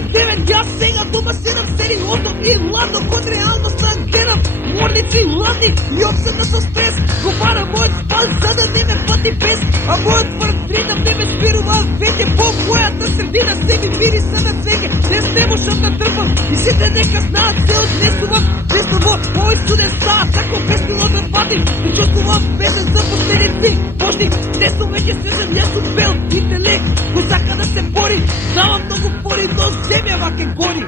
9, јас сега дома седам, седи отдом и ладно код реалноста гледам. Морници ладни и обседна со стрес, го бара мојот спас за да не ме пати без. А мојот тврд ритам не ме спирува веќе, по мојата средина се ми види sada веќе. Не можам да трпам и сите нека знаат се однесувам. Вестово, овој студен саат, како беспилотен патим, и чувствувам песен за последици. Можник, не сум веќе свежен, јас сум бел интелект, кој сака да се бори, дава многу пори, но земјава ке гори.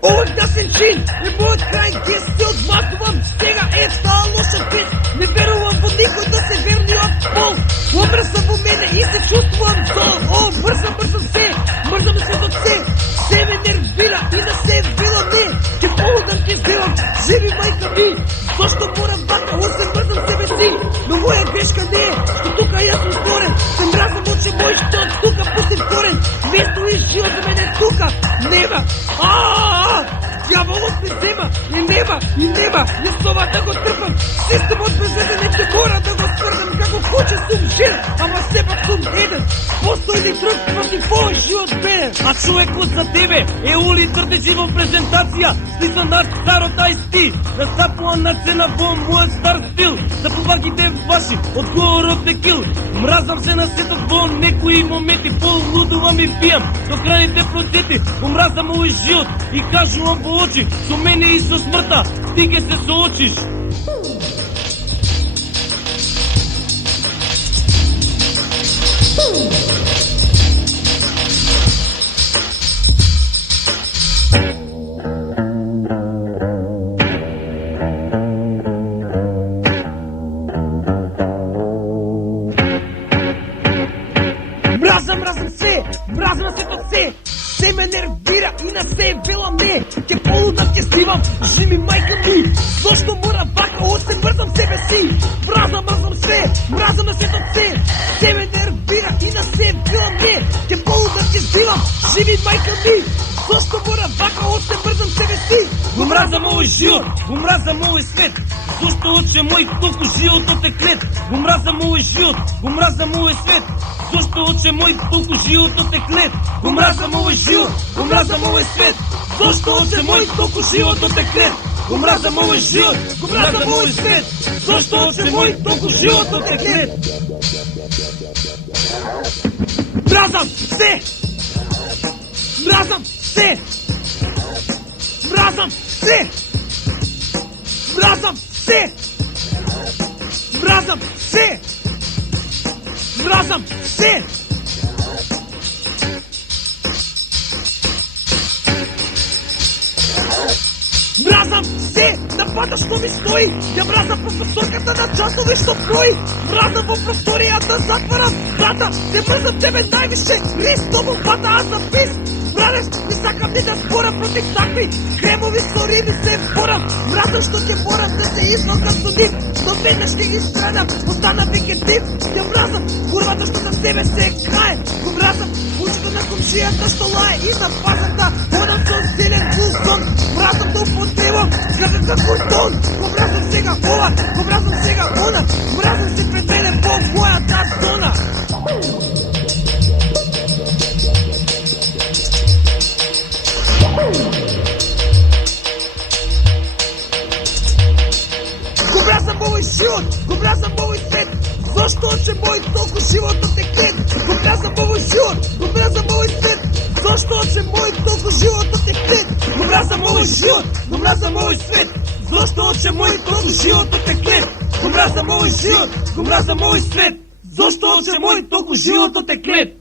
Овој гасен чин е мојот крај, ке се одмахнувам, сега е стала лоша пес. Не верувам во никој да се верниот пол. Обрсам во мене и се чувствувам зол. О, мрзам се, мрзам светот се. Се ме нервира и да се било не. Ке полудам, ке земам, живи мајка ми. Зошто морам вака, освен мрзам себе си. Но моја грешка не е, што тука јас сум створен. Се мразам очи мој, што од тука пустим корен. Место и живот за мене тука нема. Дјаволот ме зема и нема, јас ова да го трпам. Системот без везе не ќе мора да го сврдам, како хоче сум жен, ама сепак сум еден. Постојни друг против овој живот беден. А човекот за тебе е Ули Тртежи во презентација. Слиза наш старот ајсти, настапува на цена во мојот стар стил. Запувагите ваши, одговорот е кил. Мразам се на сетот во некои моменти, полудувам и пијам до крајните процети. Мразам овој живот и кажувам во очи, со мене и со смртта ти ќе се соочиш. Мразам се, мразам светот се. Се ме нервира и на се велам не. Ке полудам, ке снимам, живи мајка ми. Зошто мора вака, освен мрзам себе си. Мразам се, мразам на светот се. Се ме нервира и на се велам не. Ке полудам, ке снимам, живи мајка ми. Зошто мора вака, освен мрзам себе си. Го мразам овој живот, го мразам овој свет. Зошто оче мој толку животот е клет. Го мразам овој живот, го мразам овој свет. Зошто оче мој толку животот е клет. Го мразам овој живот, го мразам овој свет. Зошто оче мој толку животот е клет. Го мразам овој живот, го мразам овој свет. Зошто оче мој толку животот е клет. Мразам се. Мразам се. Мразам се. Мразам се. Мразам се. Мразам се. Мразам се на пата што ми стои. Ја мразам професорката на часови што брои. Мразам во просторијата затварам врата. Те мразам тебе највише, рис тобо пата, аз за пис. Бранеш, не сакам ни да зборам против такви кремови со риби се борам. Мразам што ќе морам да се излокам со нив, но веднаш ќе ги страдам, остана веќе див. Ја мразам курвата што за себе се крае. Го мразам кучето на комшијата што лае изнад пазата. Одам со зелен бузон, мразам да употребам какака куртон. Го мразам сега ова, го мразам сега она. Мразам се пред мене во мојата зона. Го мразам овој живот, го мразам овој свет. Зошто оче мој толку животот е клет. Го мразам овој живот, го мразам овој свет. Зошто оче мој толку животот е клет. Го мразам овој живот, го мразам овој свет. Зошто оче мој толку животот е клет. Го мразам овој живот, го мразам овој свет. Зошто оче мој толку животот е клет.